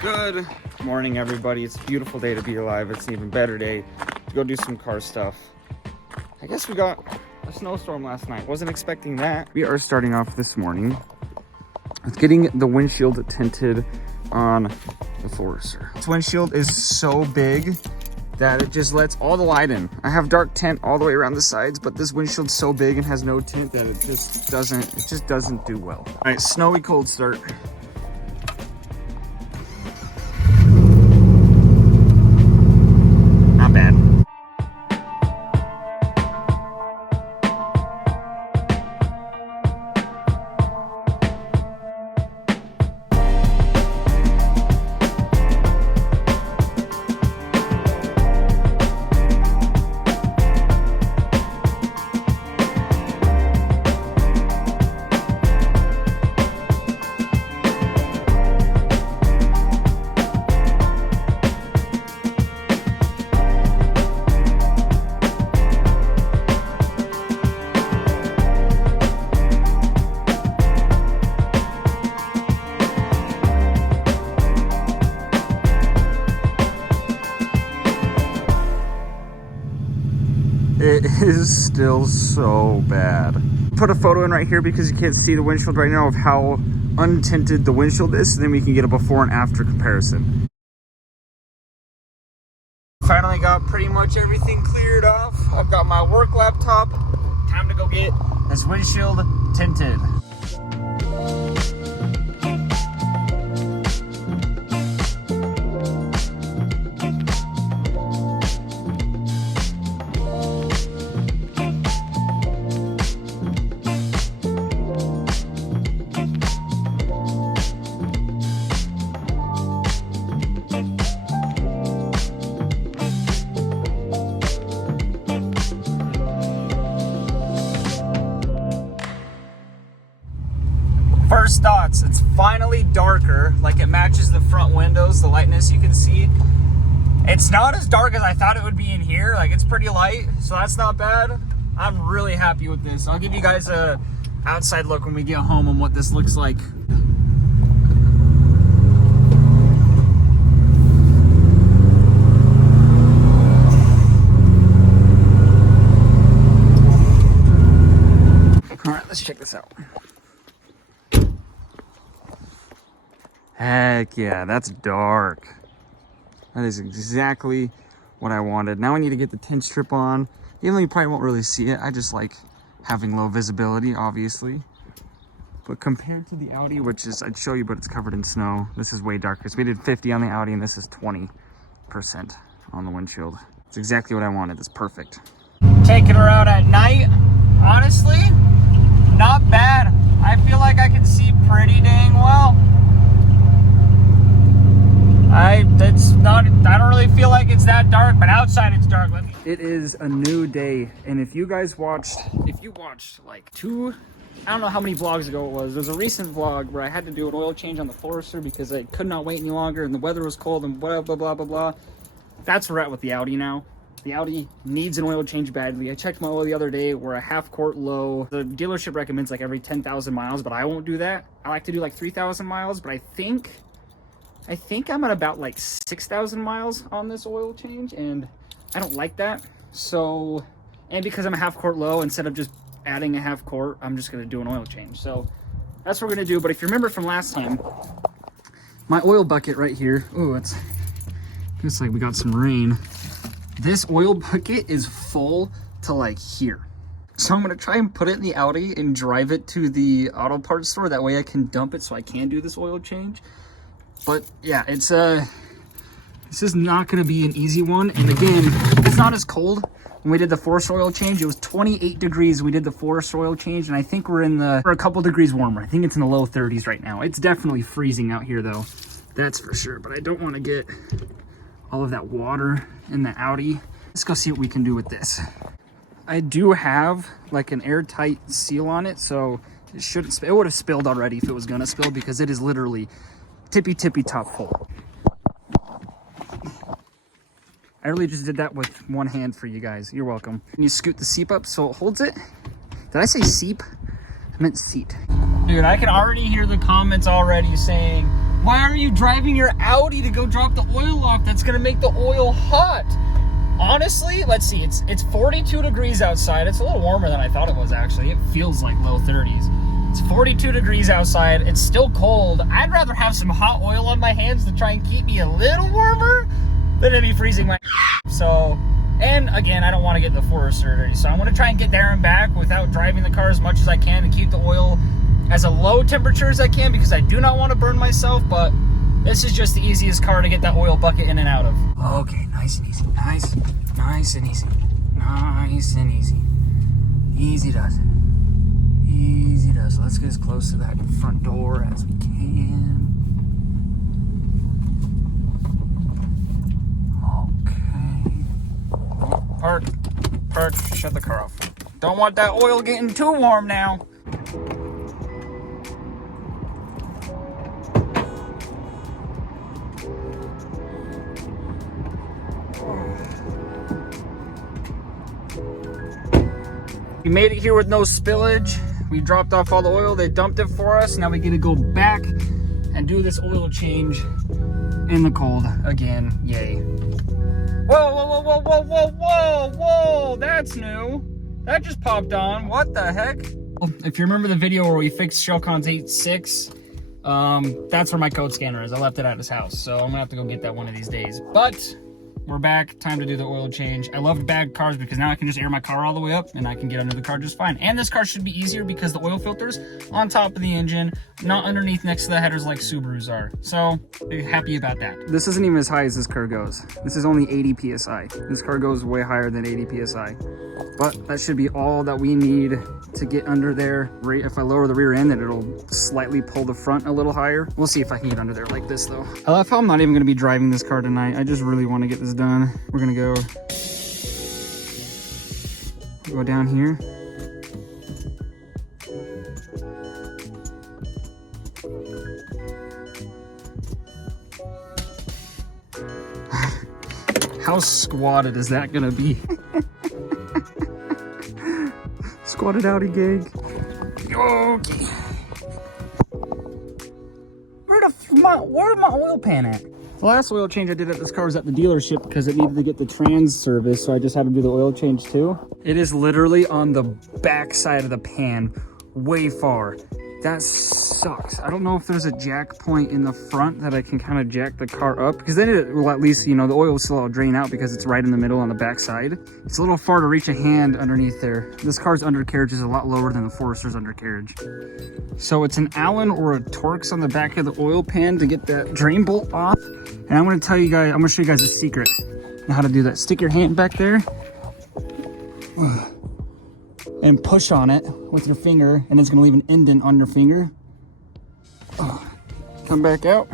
Good morning, everybody. It's a beautiful day to be alive. It's an even better day to go do some car stuff. I guess we got a snowstorm last night. Wasn't expecting that. We are starting off this morning with getting the windshield tinted on the Forester. This windshield is so big that it just lets all the light in. I have dark tint all the way around the sides, but this windshield's so big and has no tint that it just doesn't do well. All right, snowy cold start. Not bad. It is still so bad. Put a photo in right here because you can't see the windshield right now of how untinted the windshield is, so then we can get a before and after comparison. Finally got pretty much everything cleared off. I've got my work laptop. Time to go get this windshield tinted. First thoughts, it's finally darker, like it matches the front windows, the lightness you can see. It's not as dark as I thought it would be in here, like it's pretty light, so that's not bad. I'm really happy with this. I'll give you guys a outside look when we get home on what this looks like. All right, let's check this out. Heck yeah, that's dark. That is exactly what I wanted. Now I need to get the tint strip on. Even though you probably won't really see it, I just like having low visibility, obviously. But compared to the Audi, which is, I'd show you, but it's covered in snow, this is way darker. So we did 50 on the Audi, and this is 20% on the windshield. It's exactly what I wanted. It's perfect. Taking her out at night, honestly, not bad. I feel like I can see pretty dang well. I don't really feel like it's that dark, but outside it's dark. It is a new day, and if you watched like I don't know how many vlogs ago it was. There's a recent vlog where I had to do an oil change on the Forester because I could not wait any longer and the weather was cold and blah, blah, blah, blah, blah. That's where we're at with the Audi now. The Audi needs an oil change badly. I checked my oil the other day. We're a half quart low. The dealership recommends like every 10,000 miles, but I won't do that. I like to do like 3,000 miles, but I think I'm at about like 6,000 miles on this oil change, and I don't like that. So, and because I'm a half quart low, instead of just adding a half quart, I'm just gonna do an oil change. So that's what we're gonna do. But if you remember from last time, my oil bucket right here, oh, it's like we got some rain. This oil bucket is full to like here. So I'm gonna try and put it in the Audi and drive it to the auto parts store. That way I can dump it so I can do this oil change. But yeah, this is not going to be an easy one. And again, it's not as cold. When we did the Forester oil change, it was 28 degrees. We did the Forester oil change, and I think we're a couple degrees warmer. I think it's in the low 30s right now. It's definitely freezing out here though. That's for sure. But I don't want to get all of that water in the Audi. Let's go see what we can do with this. I do have like an airtight seal on it, so it shouldn't spill. It would have spilled already if it was going to spill because it is literally tippy top full. I really just did that with one hand for you guys. You're welcome. And you scoot the seat up so it holds it. Did I say seat? I meant seat. Dude, I can already hear the comments already saying, Why are you driving your Audi to go drop the oil off? That's gonna make the oil hot. Honestly, let's see, it's 42 degrees outside. It's a little warmer than I thought it was, actually. It feels like low 30s. It's 42 degrees outside. It's still cold. I'd rather have some hot oil on my hands to try and keep me a little warmer than to be freezing my so, and again, I don't want to get the Forester dirty, so I want to try and get there and back without driving the car as much as I can and keep the oil as a low temperature as I can, because I do not want to burn myself, but this is just the easiest car to get that oil bucket in and out of. Okay, nice and easy. Nice and easy. Nice and easy. Easy does it. Easy does. Let's get as close to that front door as we can. Okay. Park. Shut the car off. Don't want that oil getting too warm now. We made it here with no spillage. We dropped off all the oil. They dumped it for us. Now we get to go back and do this oil change in the cold again. Yay. Whoa. That's new. That just popped on. What the heck? If you remember the video where we fixed Shelcon's 8.6, that's where my code scanner is. I left it at his house. So I'm gonna have to go get that one of these days. But we're back. Time to do the oil change. I love bad cars because now I can just air my car all the way up and I can get under the car just fine. And this car should be easier because the oil filter's on top of the engine, not underneath next to the headers like Subarus are. So, happy about that. This isn't even as high as this car goes. This is only 80 PSI. This car goes way higher than 80 PSI. But that should be all that we need to get under there. If I lower the rear end, then it'll slightly pull the front a little higher. We'll see if I can get under there like this though. I love how I'm not even gonna be driving this car tonight. I just really wanna get this done. We're gonna go down here. How squatted is that gonna be? Squatted Audi gang. Okay. Where's my oil pan at? The last oil change I did at this car was at the dealership because it needed to get the trans service, so I just had to do the oil change too. It is literally on the back side of the pan, way far. That sucks. I don't know if there's a jack point in the front that I can kind of jack the car up, because then it will at least, you know, the oil will still drain out because it's right in the middle on the back side. It's a little far to reach a hand underneath there. This car's undercarriage is a lot lower than the Forester's undercarriage. So it's an Allen or a Torx on the back of the oil pan to get that drain bolt off. And I'm going to tell you guys, I'm going to show you guys a secret on how to do that. Stick your hand back there and push on it with your finger, and it's gonna leave an indent on your finger. Come back out.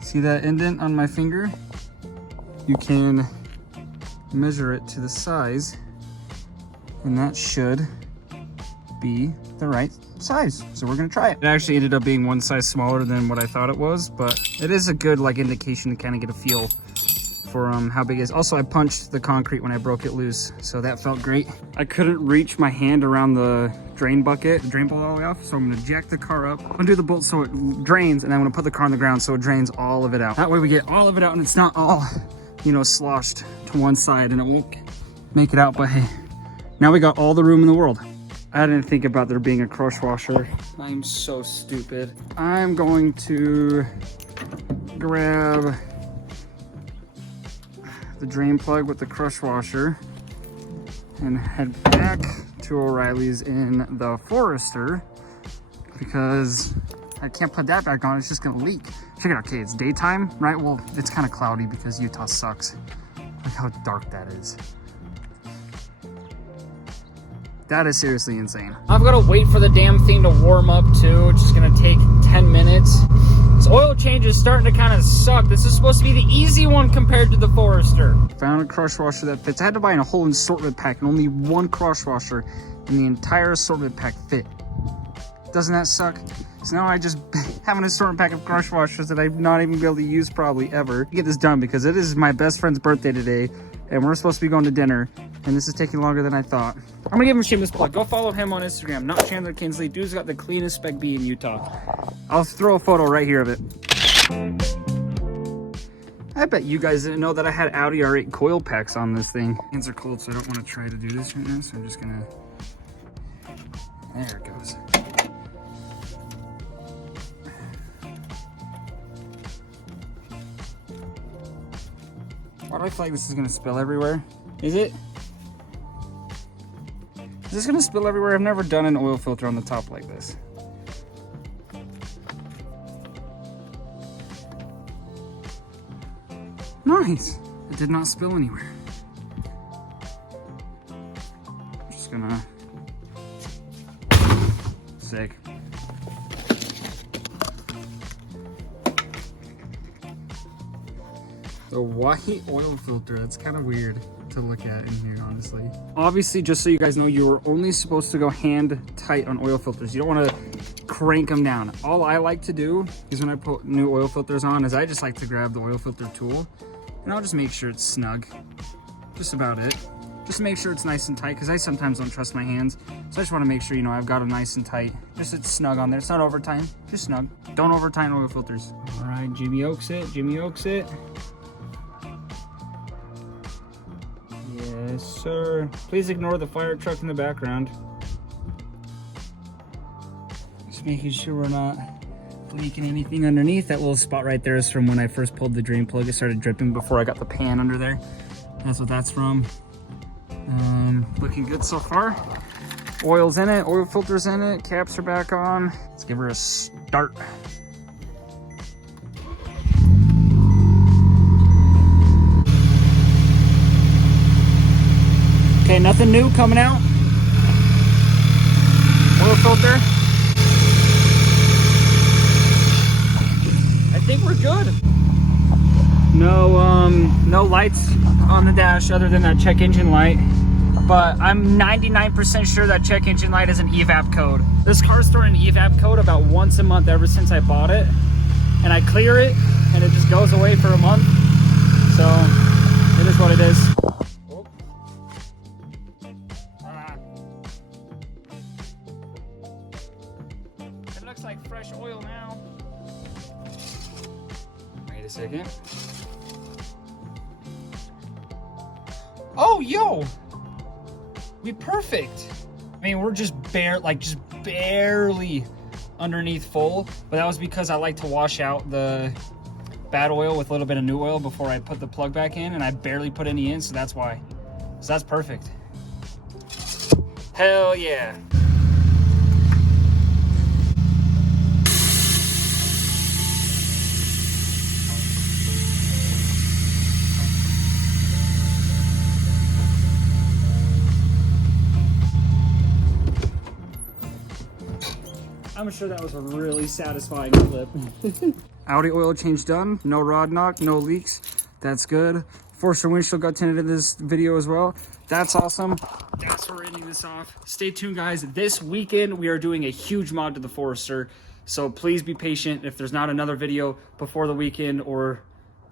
See that indent on my finger? You can measure it to the size, and that should be the right size. So we're gonna try it. It actually ended up being one size smaller than what I thought it was, but it is a good like indication to kind of get a feel for how big it is. Also, I punched the concrete when I broke it loose, so that felt great. I couldn't reach my hand around the drain bucket, the drain bolt all the way off, so I'm gonna jack the car up, undo the bolt so it drains, and I'm gonna put the car on the ground so it drains all of it out. That way we get all of it out and it's not all, you know, sloshed to one side and it won't make it out. But hey, now we got all the room in the world. I didn't think about there being a crush washer. I'm so stupid. I'm going to grab the drain plug with the crush washer and head back to O'Reilly's in the Forester because I can't put that back on. It's just gonna leak. Check it out. Okay, it's daytime, right? Well, it's kind of cloudy because Utah sucks. Look how dark that is. That is seriously insane. I've got to wait for the damn thing to warm up too. It's just gonna take 10 minutes. This oil change is starting to kind of suck. This is supposed to be the easy one compared to the Forester. Found a crush washer that fits. I had to buy a whole assortment pack and only one crush washer in the entire assortment pack fit. Doesn't that suck? So now I just have an assortment pack of crush washers that I'm not even gonna be able to use probably ever. Get this done because it is my best friend's birthday today and we're supposed to be going to dinner. and this is taking longer than I thought. I'm gonna give him a shameless plug. Go follow him on Instagram, not Chandler Kinsley. Dude's got the cleanest spec B in Utah. I'll throw a photo right here of it. I bet you guys didn't know that I had Audi R8 coil packs on this thing. Hands are cold, so I don't want to try to do this right now, so I'm just gonna... There it goes. Why do I feel like this is gonna spill everywhere? Is it? Is this gonna spill everywhere? I've never done an oil filter on the top like this. Nice. It did not spill anywhere. I'm just gonna... Sick. The white oil filter, that's kind of weird to look at in here, honestly. Obviously, just so you guys know, you are only supposed to go hand tight on oil filters. You don't want to crank them down. All I like to do is when I put new oil filters on is I just like to grab the oil filter tool and I'll just make sure it's snug. Just about it. Just make sure it's nice and tight because I sometimes don't trust my hands. So I just want to make sure, you know, I've got them nice and tight. Just it's snug on there. It's not over time, just snug. Don't over tighten oil filters. All right, Jimmy Oaks it, Jimmy Oaks it. Yes, sir. Please ignore the fire truck in the background. Just making sure we're not leaking anything underneath. That little spot right there is from when I first pulled the drain plug. It started dripping before I got the pan under there. That's what that's from. Looking good so far. Oil's in it, oil filter's in it, caps are back on. Let's give her a start. Okay, nothing new coming out. Oil filter. I think we're good. No lights on the dash other than that check engine light. But I'm 99% sure that check engine light is an evap code. This car's throwing an evap code about once a month ever since I bought it. And I clear it and it just goes away for a month. So it is what it is. It looks like fresh oil now. Wait a second. Oh, yo! We perfect. I mean, we're just barely underneath full, but that was because I like to wash out the bad oil with a little bit of new oil before I put the plug back in, and I barely put any in, so that's why. So that's perfect. Hell yeah. I'm sure that was a really satisfying clip. Audi oil change done. No rod knock, no leaks. That's good. Forester windshield got tinted in this video as well. That's awesome. That's for ending this off. Stay tuned, guys. This weekend, we are doing a huge mod to the Forester. So please be patient if there's not another video before the weekend or,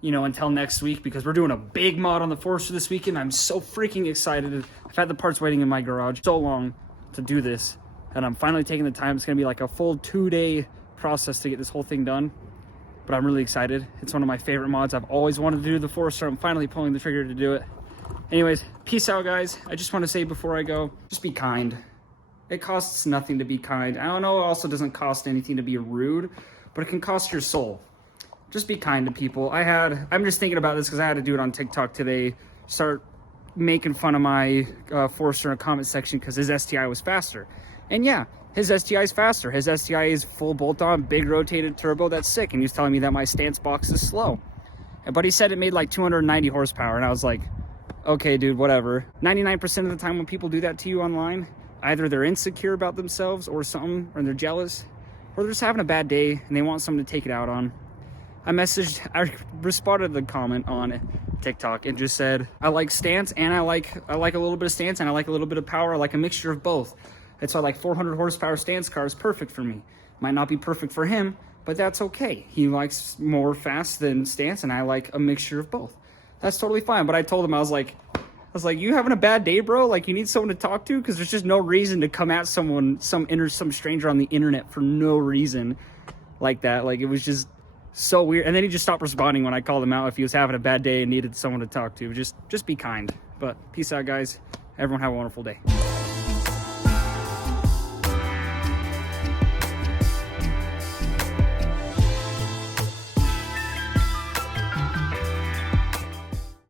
you know, until next week, because we're doing a big mod on the Forester this weekend. I'm so freaking excited. I've had the parts waiting in my garage so long to do this. And I'm finally taking the time. It's gonna be like a full 2-day process to get this whole thing done. But I'm really excited. It's one of my favorite mods. I've always wanted to do the Forester. I'm finally pulling the trigger to do it. Anyways, peace out, guys. I just want to say before I go, just be kind. It costs nothing to be kind. I don't know, it also doesn't cost anything to be rude, but it can cost your soul. Just be kind to people. I'm just thinking about this because I had to do it on TikTok today. Start making fun of my Forester in a comment section because his STI was faster. And yeah, his STI is faster. His STI is full bolt-on, big rotated turbo. That's sick. And he was telling me that my stance box is slow. But he said it made like 290 horsepower. And I was like, okay, dude, whatever. 99% of the time when people do that to you online, either they're insecure about themselves or something, or they're jealous, or they're just having a bad day and they want someone to take it out on. I responded to the comment on TikTok and just said, I like stance and I like a little bit of stance and I like a little bit of power. I like a mixture of both. That's why like 400 horsepower stance car is perfect for me. Might not be perfect for him, but that's okay. He likes more fast than stance and I like a mixture of both. That's totally fine. But I told him, I was like, was like, you having a bad day, bro? Like, you need someone to talk to? Because there's just no reason to come at someone, some stranger on the internet for no reason like that. Like, it was just so weird. And then he just stopped responding when I called him out if he was having a bad day and needed someone to talk to. Just be kind. But peace out, guys. Everyone have a wonderful day.